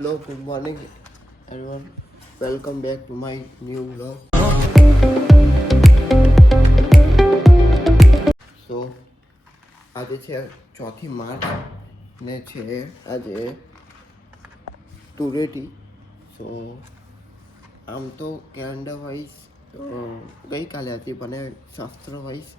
Hello, good morning, everyone. Welcome back to my new vlog. So, આજે છે 4th March ને છે આજે ધૂળેટી. સો આમ તો કેલેન્ડર વાઇઝ ગઈકાલે હતી પણ શાસ્ત્ર વાઇઝ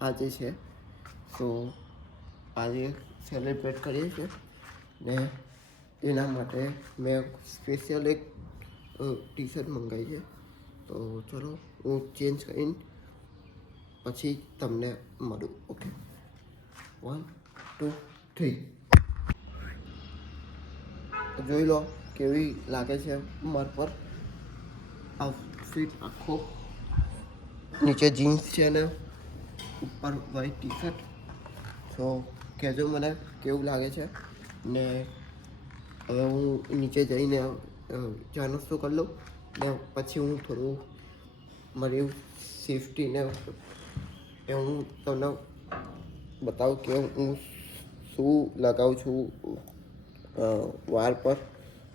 આજે છે. સો આજે સેલિબ્રેટ કરીએ છીએ ને એના માટે મેં સ્પેશિયલ એક ટી શર્ટ મંગાવી છે. તો ચલો હું ચેન્જ કરીને પછી તમને મળું. ઓકે, 1 2 3. જોઈ લો કેવી લાગે છે માર પર આઉટફિટ આખો. નીચે જીન્સ છે ને ઉપર વ્હાઈટ ટી શર્ટ. સો કહેજો મને કેવું લાગે છે ને હવે હું નીચે જઈને ચા નાસ્તો કરી લઉં ને પછી હું થોડું મારી સેફટીને એ હું તમને બતાવું કે હું શું લગાવું છું વાળ પર.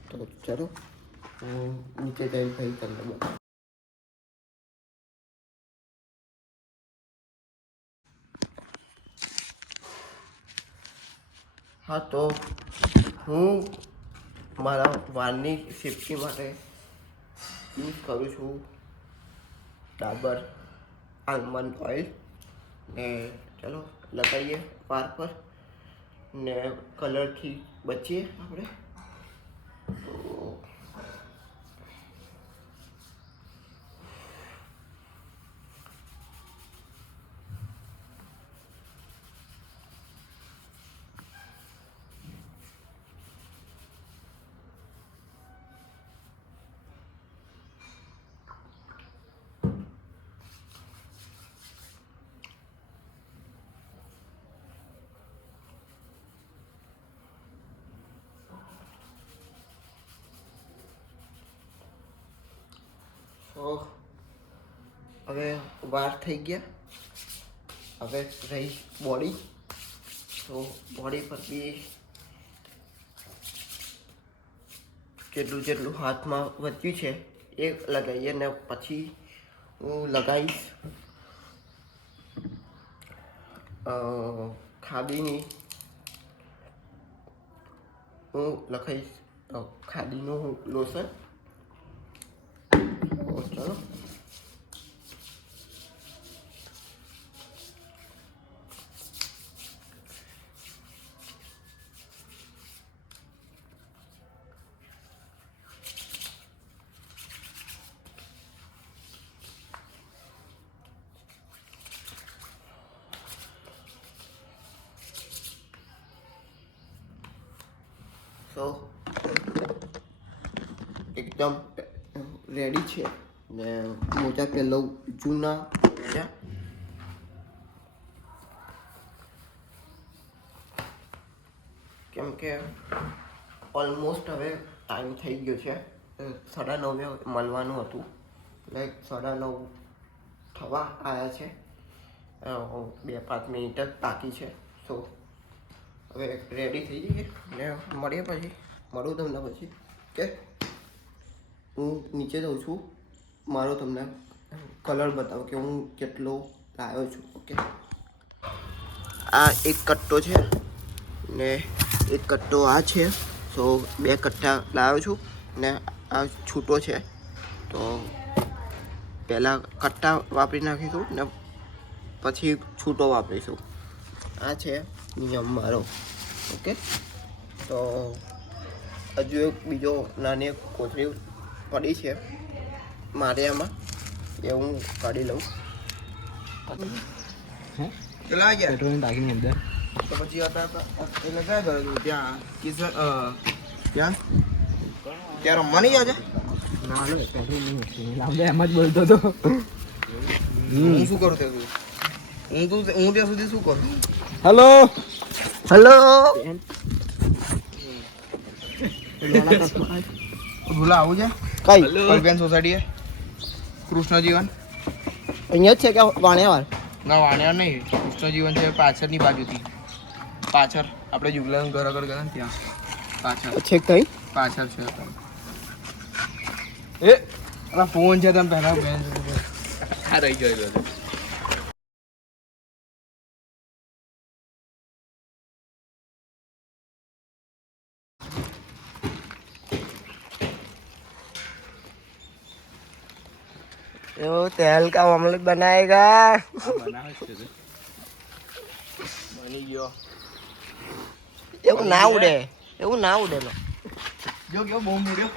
તો ચાલો હું નીચે જઈને કંઈ તમને બતાવું. હા, તો હું મારા વાળની સેફટી માટે યુઝ કરું છું ડાબર આલમંડ ઓઇલ ને ચલો લગાવીએ વાળ પર ને કલરથી બચીએ આપણે. તો હવે વાળ થઈ ગયા. હવે રહી બોડી. તો બોડી પર બી જેટલું હાથમાં વધ્યું છે એ લગાવીએ ને પછી હું લગાવીશ ખાદીની. હું લખાઈશ ખાદીનું લોશન. ચલો સો એકદમ રેડી છે ને મોજા પહેલો જૂના મોજા. કેમ કે ઓલમોસ્ટ હવે ટાઈમ થઈ ગયો છે. 9:30 મળવાનું હતું, લાઈક 9:30 થવા આવ્યા છે. 2-5 મિનિટ જ બાકી છે. સો હવે રેડી થઈ જઈએ ને મળીએ પછી. મળું તમને પછી. કે હું નીચે જાઉં છું. મારો તમને કલર બતાવો કે હું કેટલો લાવ્યો છું. ઓકે, આ એક કટ્ટો છે ને એક કટ્ટો આ છે. સો 2 કટ્ટા લાવ્યો છું ને આ છૂટો છે. તો પહેલાં કટ્ટા વાપરી નાખીશું ને પછી છૂટો વાપરીશું. આ છે નિયમ મારો. ઓકે, તો હજુ એક બીજો નાની કોથળી પડી છે મારે આમાં, એ હું કાઢી લઉં. ચલા ગયા પેટ્રોલ ટાંકીની અંદર. તો પછી હતા એટલે ક્યાં ગયો તું? ત્યાં કિશન ત્યાં રમવા નહીં આજે? ના લો, પેટ્રોલ નહીં હતું. લાંબે એમ જ બોલતો હતો. હું શું કરું તું? હું ત્યાં સુધી શું કરું? Hello hello. ભૂલા આવું છે કઈ કલ્પેન સોસાયટી કૃષ્ણ જીવન અહીંયા જ છે કે વાણિયાવાડ? ના વાણિયાર નહીં, કૃષ્ણ જીવન છે પાછળની બાજુથી. પાછળ આપણે જુગલાનું ઘર આગળ ગયા ને ત્યાં. પાછળ છેક થઈ પાછળ છે એ અલા ફોન છે તમે પહેલા બેન આ રહી ગયો यो तेल का ऑमलेट बनाएगा બનાવે છે બની ગયો એવું ના ઉડે લો જો ગયો બોમ્બ ઉડ્યો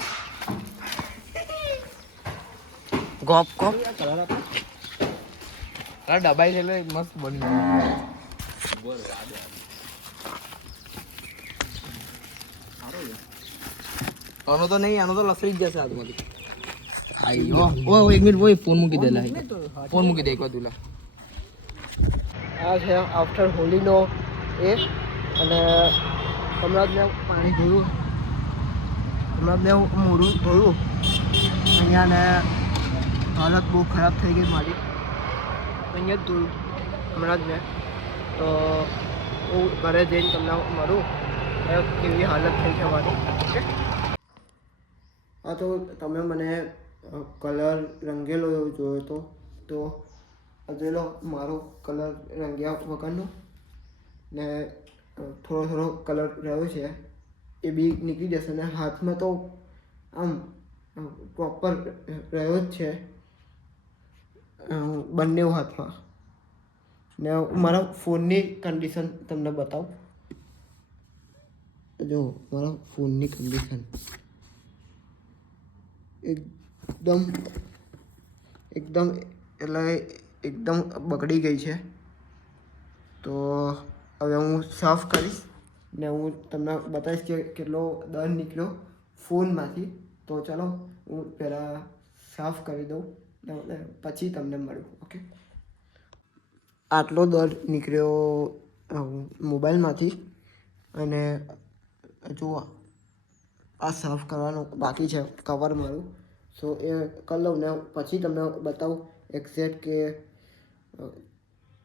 ગોપ ગોપ આ ડબાઈ છે એટલે મસ્ત બની આનો તો નહીં આનો તો લસરી જ જશે આજુબાજુ આયો ઓ એક મિનિટ ઓય ફોન મૂકી દે લા ફોન મૂકી દે એક વાર તુલા આ છે આફ્ટર હોલીનો એ અને હમણાં જ મેં પાણી જોયું હમણાં મેં મોઢું ધોયું અહીંયા ને હાલત બહુ ખરાબ થઈ ગઈ મારી અહીંયા જ ધોયું હમણાં જ મેં તો હું ઘરે જઈને તમને મળું કેવી હાલત થઈ છે મારી ઓકે હા તો તમે મને કલર રંગેલો એવો જોયો તો હજેલો મારો કલર રંગ્યા વગરનો ને થોડો કલર રહ્યો છે એ બી નીકળી જશે ને હાથમાં તો આમ પ્રોપર રહ્યો જ છે બંને હાથમાં ને મારા ફોનની કન્ડિશન તમને બતાવું જો મારા ફોનની કન્ડિશન એકદમ એટલે એકદમ બગડી ગઈ છે તો હવે હું સાફ કરીશ ને હું તમને બતાવીશ કે કેટલો દર નીકળ્યો ફોનમાંથી તો ચાલો હું પહેલાં સાફ કરી દઉં પછી તમને મળું ઓકે આટલો દર નીકળ્યો મોબાઈલમાંથી અને જુઓ આ સાફ કરવાનું બાકી છે કવર મારું સો એ કરી લઉં ને પછી તમને બતાવું એક્ઝેક્ટ કે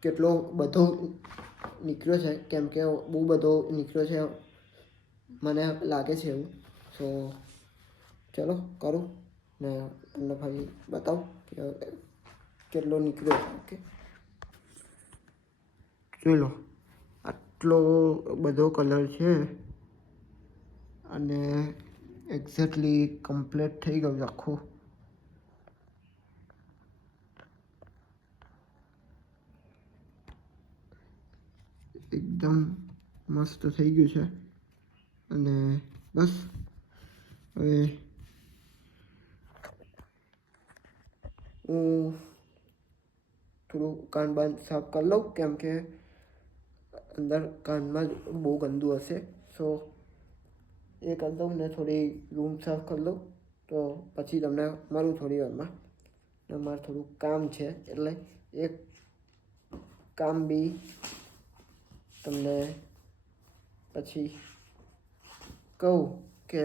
કેટલો બધો નીકળ્યો છે કેમ કે બહુ બધો નીકળ્યો છે મને લાગે છે એવું સો ચલો કરું ને તમને ભાઈ બતાવું કે કેટલો નીકળ્યો છે ઓકે જોઈ લો આટલો બધો કલર છે અને એક્ઝેક્ટલી કમ્પ્લીટ થઈ ગયું આખું એકદમ મસ્ત થઈ ગયું છે અને બસ હવે હું થોડું કાન બાન સાફ કરી લઉં કેમ કે અંદર કાનમાં જ બહુ ગંદુ હશે સો એ કરી દઉં ને થોડી રૂમ સાફ કરી લઉં તો પછી તમને મળું થોડી વારમાં ને મારે થોડું કામ છે એટલે એક કામ બી તમને પછી કહું કે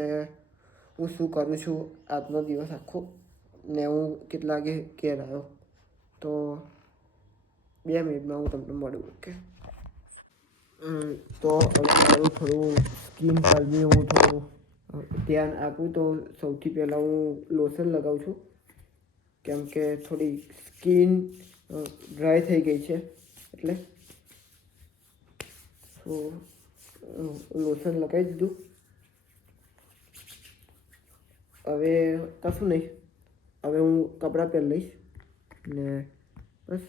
હું શું કરું છું આજનો દિવસ આખો ને હું કેટલા વાગે ઘેર આવ્યો તો 2 મિનિટમાં હું તમને મળું ઓકે તો મારું થોડું સ્કિન પર બી હું થોડું ધ્યાન આપું તો સૌથી પહેલાં હું લોશન લગાવું છું કેમ કે થોડી સ્કિન ડ્રાય થઈ ગઈ છે એટલે તો લોશન લગાવી દીધું હવે કશું નહીં હવે હું કપડાં પહેરી લઈશ ને બસ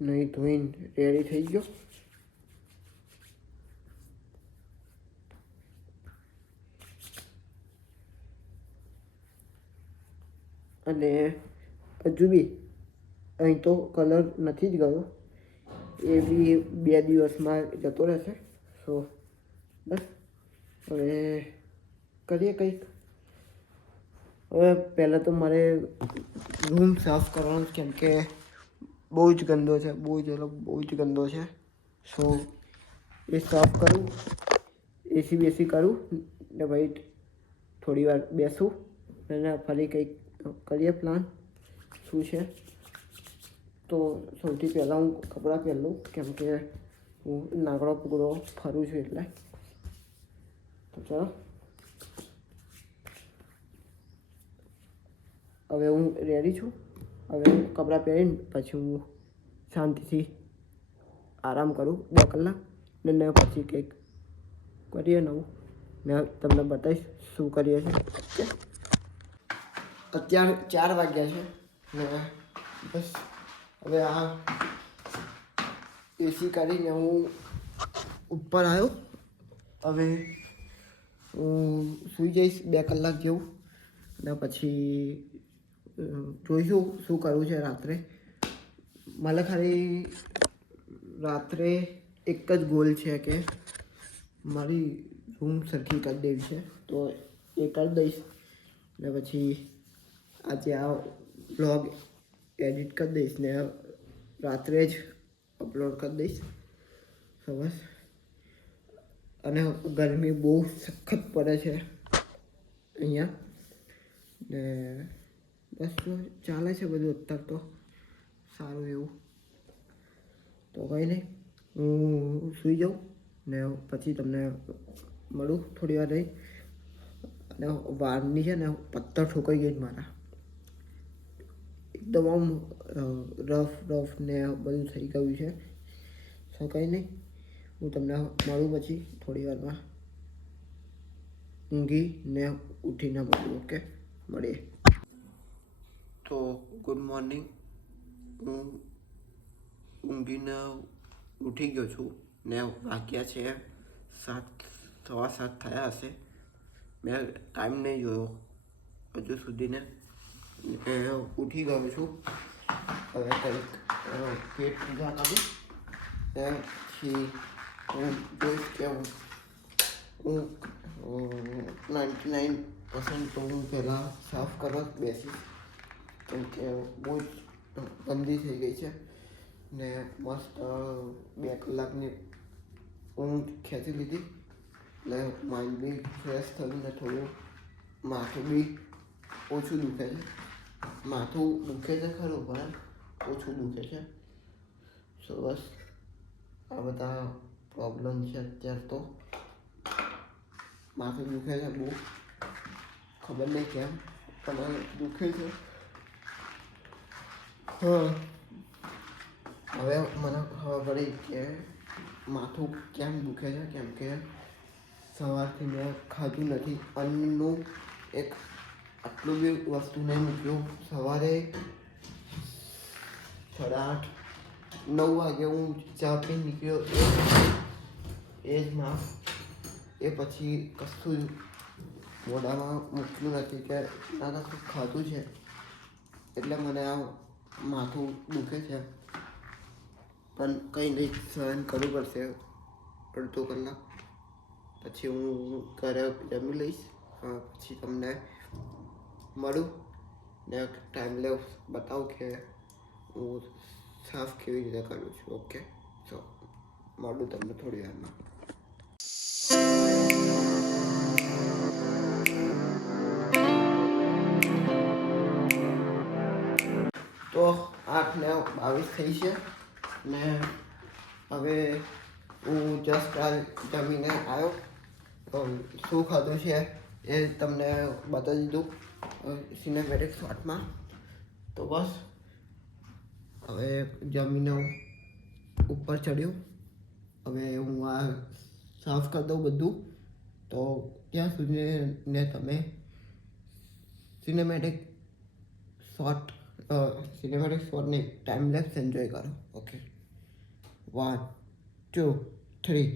નહીં ધોઈને રેડી થઈ ગયો અને હજુ બી અહીં તો કલર નથી જ ગયો એ બી 2 દિવસમાં જતો રહેશે સો બસ હવે કરીએ કંઈક હવે પહેલાં તો મારે રૂમ સાફ કરવાનો કેમ કે બહુ જ ગંદો છે બહુ જ ગંદો છે સો એ સાફ કરું એસી બેસી કરું ને ભાઈ થોડી વાર બેસું અને ફરી કંઈક કરીએ પ્લાન શું છે. તો સૌથી પહેલાં હું કપડાં પહેરું કેમ કે હું નાગડો પુગડો ફરું છું એટલે. તો ચાલો હવે હું રેડી છું. હવે હું કપડાં પહેરીને પછી હું શાંતિથી આરામ કરું 2 કલાક ને પછી કંઈક કરીએ નવું ને તમને બતાવીશ શું કરીએ છીએ. અત્યારે 4 વાગ્યા છે ને બસ હવે આ એસી કાઢીને હું ઉપર આવ્યો. હવે હું સૂઈ જઈશ 2 કલાક જેવું અને પછી જોઈશું શું કરવું છે રાત્રે. મારે ખાલી રાત્રે એક જ ગોલ છે કે મારી રૂમ સરખી કરી દેવી છે, તો એ કરી દઈશ ને પછી આજે આ બ્લોગ એડિટ કરી દઈશ ને રાત્રે જ અપલોડ કરી દઈશ. બસ અને ગરમી બહુ સખત પડે છે અહીંયા ને બસ ચાલે છે બધું અત્યારે તો સારું એવું. તો કંઈ નહીં, હું સૂઈ જાઉં ને પછી તમને મળું થોડી વાર રહી. અને વારની છે ને પત્તર ઠોકાઈ ગઈ મારા, એકદમ આમ રફ ને બધું થઈ ગયું છે. તો કંઈ નહીં, હું તમને મળું પછી થોડી વારમાં ઊંઘીને ઉઠીને મળું. ઓકે, મળીએ. તો ગુડ મોર્નિંગ. હું ઊંઘીને ઉઠી ગયો છું ને વાગ્યા છે 7, 7:15 થયા હશે. મેં ટાઈમ નહીં જોયો હજુ સુધીને. ઉઠી ગયો છું. હવે કંઈક પેટ પૂજા કરી પછી હું જોઈશ કે હું 99% તો હું પહેલાં સાફ કરવા બેસીશ કેમ કે બહુ જ ગંદી થઈ ગઈ છે ને મસ્ત 2 કલાકની ઊંઘ ખેંચી લીધી એટલે માઇન્ડ બી ફ્રેશ થયું ને થોડું માથું બી ઓછું દુખે છે. માથું દુખે છે ખરું પણ ઓછું દુખે છે. સો બસ આ બધા પ્રોબ્લેમ છે અત્યારે. તો માથું દુખે છે બહુ, ખબર નહીં કેમ પણ દુખે છે. હા, હવે મને ખબર પડી કે માથું કેમ દુખે છે કેમ કે સવારથી મેં ખાધું નથી. અન્નનું એક આટલું બી વસ્તુ નહીં મૂક્યું. સવારે 8:30 9 વાગે હું ચા પીને નીકળ્યો એ જ માં એ પછી કશું મોઢામાં મૂક્યું નથી કે ના કશું ખાધું છે એટલે મને આ માથું દુખે છે. પણ કંઈ નહીં, સહન કરવું પડશે અડધો કલાક પછી હું ઘરે જમી લઈશ. પછી તમને મળું ને ટાઈમ લેવ બતાવું કે હું સાફ કેવી રીતે કરું છું. ઓકે, સો મળું તમને થોડી વારમાં. તો 8:22 થઈ છે ને હવે હું જસ્ટ આ જમીને આવ્યો. શું ખાધું છે એ તમને બતાવી દીધું સિનેમેટિક શોર્ટમાં. તો બસ હવે જમીને ઉપર ચડ્યો. હવે હું આ સાફ કરી દઉં બધું, તો ત્યાં સુધી ને તમે સિનેમેટિક શોર્ટની ટાઈમ લેપ્સ એન્જોય કરો. ઓકે, 1 2 3.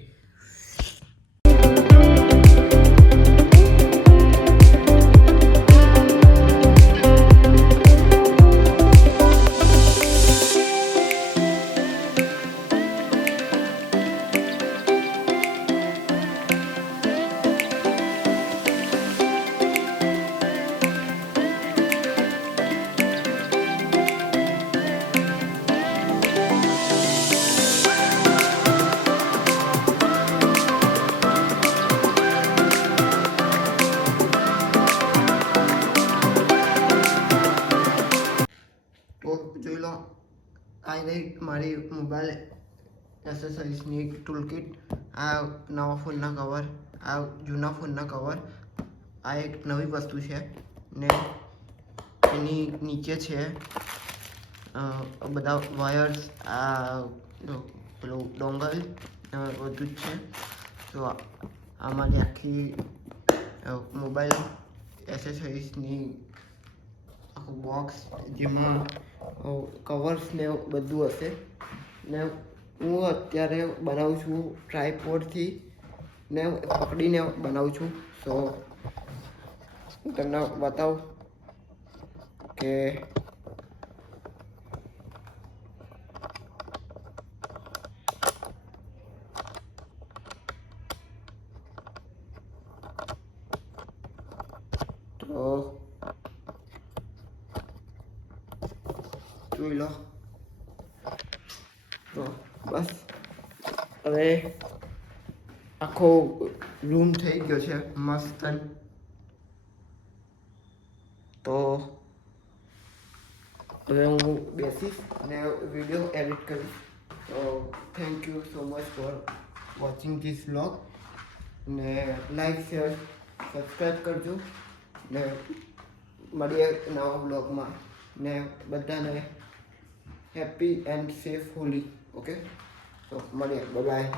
ગઈ મારી મોબાઈલ એસેસરીઝની ટૂલ કિટ. આ નવા ફોનના કવર, આ જૂના ફોનના કવર, આ એક નવી વસ્તુ છે ને એની નીચે છે બધા વાયર્સ, આ પેલું ડોંગલ બધું જ છે. તો આમાંની આખી મોબાઈલ એસેસરીઝની આખું બોક્સ જેમાં કવર્સ ને બધું હશે. ને હું અત્યારે બનાવું છું ટ્રાયપોડથી ને પકડીને બનાવું છું. તો હું તમને બતાવું કે તો જોઈ લો. તો બસ હવે આખો રૂમ થઈ ગયો છે મસ્ત. તો હવે હું બેસીશ ને વિડીયો એડિટ કરીશ. તો thank you so much for watching this vlog. ને લાઈક શેર સબસ્ક્રાઈબ કરજો ને મળીએ નવા બ્લોગમાં. ને બધાને happy and safe Holi. Okay, તો મળીએ. Bye bye.